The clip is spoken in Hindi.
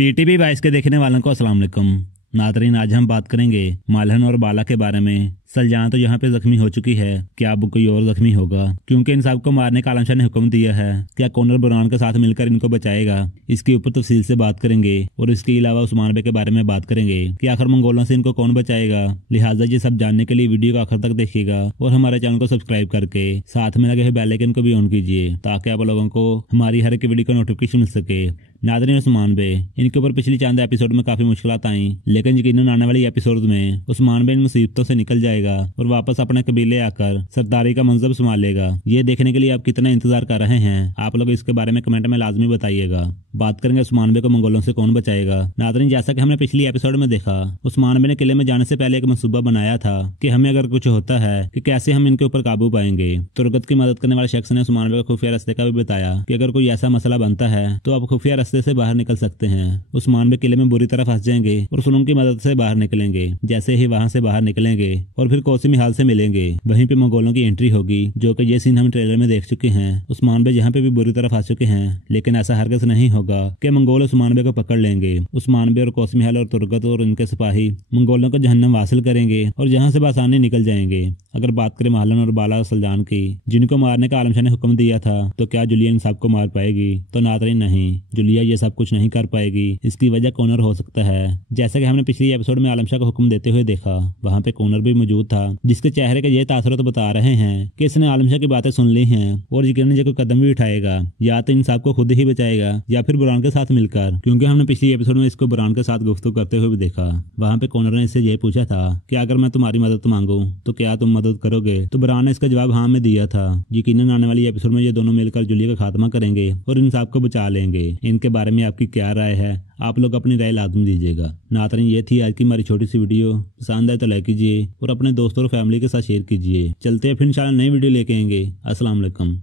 पीटीवी 22 के देखने वालों को अस्सलाम वालेकुम। नादरीन, आज हम बात करेंगे मालहन और बाला के बारे में। सलजाना तो यहाँ पे जख्मी हो चुकी है, क्या अब कोई और जख्मी होगा? क्योंकि इन सबको मारने का आलम शाह ने हुक्म दिया है। क्या कॉनर बुरहान के साथ मिलकर इनको बचाएगा? इसके ऊपर तफसील से बात करेंगे और इसके अलावा उस्मान बे के बारे में बात करेंगे कि आखिर मंगोलों से इनको कौन बचाएगा। लिहाजा ये सब जानने के लिए वीडियो को आखिर तक देखिएगा और हमारे चैनल को सब्सक्राइब करके साथ में लगे हुए बेल आइकन को भी ऑन कीजिए ताकि आप लोगों को हमारी हर एक वीडियो का नोटिफिकेशन मिल सके। नादरीन, उस्मान बे, इनके ऊपर पिछली चंद एपिसोड में काफी मुश्किलात आई, लेकिन यकीनन आने वाली एपिसोड में उस्मान बे इन मुसीबतों से निकल जाएगा और वापस अपने कबीले आकर सरदारी का मंजर संभालेगा। ये देखने के लिए आप कितना इंतजार कर रहे हैं, आप लोग इसके बारे में कमेंट में लाजमी बताइएगा। बात करेंगे उस्मान बे को मंगोलों से कौन बचाएगा। नादरीन, जैसा कि हमने पिछली एपिसोड में देखा, उस्मान बे ने किले में जाने से पहले एक मंसूबा बनाया था कि हमें अगर कुछ होता है कि कैसे हम इनके ऊपर काबू पाएंगे। तुर्गत की मदद करने वाले शख्स ने उस्मान बे को खुफिया रास्ते का भी बताया कि अगर कोई ऐसा मसला बनता है तो आप खुफिया रास्ते से बाहर निकल सकते हैं। उस्मान बे किले में बुरी तरह फंस जाएंगे और सुनुम की मदद से बाहर निकलेंगे। जैसे ही वहां से बाहर निकलेंगे और फिर कोसिमी हाल से मिलेंगे, वहीं पे मंगोलों की एंट्री होगी, जो कि ये सीन हम ट्रेलर में देख चुके हैं। उस्मान बे यहाँ पे भी बुरी तरह फंस चुके हैं, लेकिन ऐसा हरगिज़ नहीं होगा कि मंगोल उस्मान बे को पकड़ लेंगे। उस्मान बे और कोसिमी हाल और तुर्गत और इनके सिपाही मंगोलों को जहन्नम हासिल करेंगे और यहाँ से बआसानी निकल जाएंगे। अगर बात करें मालन और बाला और सलजान की, जिनको मारने का आलम शाह ने हुक्म दिया था, तो क्या जुलिया इन सबको मार पाएगी? तो नादरीन, नहीं, जुलिया ये सब कुछ नहीं कर पाएगी। इसकी वजह कॉनर हो सकता है। जैसा कि हमने पिछली एपिसोड में आलम शाह को हुक्म देते हुए देखा, वहाँ पे कॉनर भी मौजूद था, जिसके चेहरे के ये तासुरात बता रहे हैं कि इसने आलम शाह की बातें सुन ली हैं और यकीनन ये कोई कदम भी उठाएगा। या तो इन सबको खुद ही बचाएगा या फिर बुरहान के साथ मिलकर, क्योंकि हमने पिछली एपिसोड में इसको बुरहान के साथ गुफ्तगू करते हुए भी देखा। वहाँ पे कॉनर ने इससे ये पूछा था कि अगर मैं तुम्हारी मदद मांगू तो क्या तुम मदद करोगे? तो बुरहान ने इसका जवाब हाँ में दिया था। यकीनन आने वाली एपिसोड में ये दोनों मिलकर जुलिया का खात्मा करेंगे और इन सबको बचा लेंगे। इनके बारे में आपकी क्या राय है? आप लोग अपनी राय लाजमी दीजिएगा। नादरीन, ये थी आज की हमारी छोटी सी वीडियो। पसंद आए तो लाइक कीजिए और अपने दोस्तों और फैमिली के साथ शेयर कीजिए। चलते हैं फिर इंशाल्लाह नई वीडियो लेके आएंगे। अस्सलाम वालेकुम।